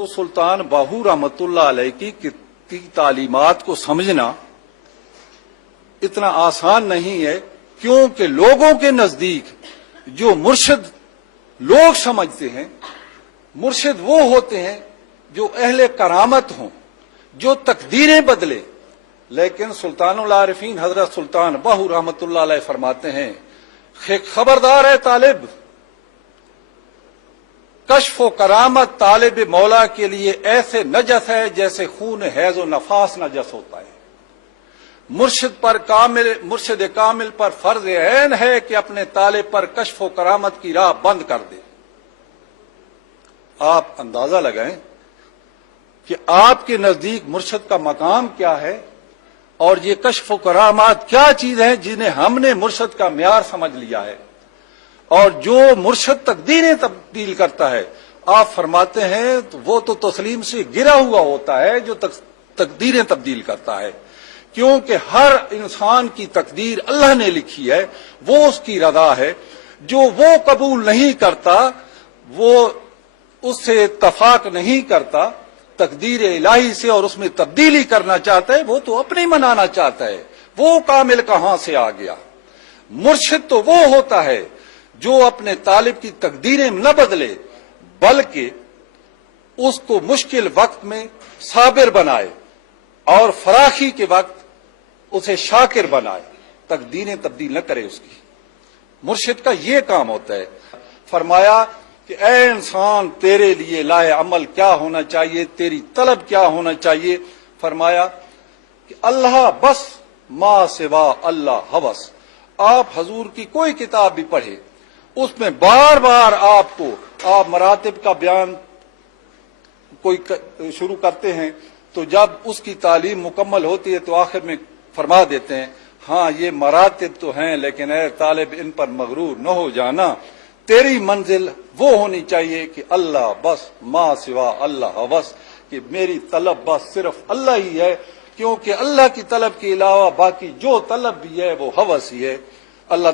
تو سلطان باہو رحمتullah علیہ کی تعلیمات کو سمجھنا اتنا آسان نہیں ہے، کیونکہ لوگوں کے نزدیک جو مرشد لوگ سمجھتے ہیں، مرشد وہ ہوتے ہیں جو اہل کرامت ہوں، جو تقدیریں بدلے. لیکن سلطان العارفین حضرت سلطان باہو رحمتullah علیہ فرماتے ہیں، خبردار ہے طالب، کشف و کرامت طالب مولا کے لیے ایسے نجس ہے جیسے خون حیض و نفاس نجس ہوتا ہے. مرشد کامل پر فرض عین ہے کہ اپنے طالب پر کشف و کرامت کی راہ بند کر دے. آپ اندازہ لگائیں کہ آپ کے نزدیک مرشد کا مقام کیا ہے، اور یہ کشف و کرامات کیا چیز ہے جنہیں ہم نے مرشد کا معیار سمجھ لیا ہے. اور جو مرشد تقدیریں تبدیل کرتا ہے، آپ فرماتے ہیں وہ تو تسلیم سے گرا ہوا ہوتا ہے جو تقدیریں تبدیل کرتا ہے. کیونکہ ہر انسان کی تقدیر اللہ نے لکھی ہے، وہ اس کی رضا ہے. جو وہ قبول نہیں کرتا، وہ اس سے اتفاق نہیں کرتا تقدیر الہی سے اور اس میں تبدیلی کرنا چاہتا ہے، وہ تو اپنے منانا چاہتا ہے. وہ کامل کہاں سے آ گیا؟ مرشد تو وہ ہوتا ہے جو اپنے طالب کی تقدیریں نہ بدلے، بلکہ اس کو مشکل وقت میں صابر بنائے اور فراخی کے وقت اسے شاکر بنائے، تقدیریں تبدیل نہ کرے اس کی. مرشد کا یہ کام ہوتا ہے. فرمایا کہ اے انسان، تیرے لیے لائے عمل کیا ہونا چاہیے، تیری طلب کیا ہونا چاہیے؟ فرمایا کہ اللہ بس، ما سوا اللہ حوث. آپ حضور کی کوئی کتاب بھی پڑھے، اس میں بار بار آپ مراتب کا بیان کوئی شروع کرتے ہیں، تو جب اس کی تعلیم مکمل ہوتی ہے تو آخر میں فرما دیتے ہیں، ہاں یہ مراتب تو ہیں، لیکن اے طالب ان پر مغرور نہ ہو جانا. تیری منزل وہ ہونی چاہیے کہ اللہ بس، ما سوا اللہ حوث، کہ میری طلب بس صرف اللہ ہی ہے، کیونکہ اللہ کی طلب کے علاوہ باقی جو طلب بھی ہے وہ حوث ہی ہے. اللہ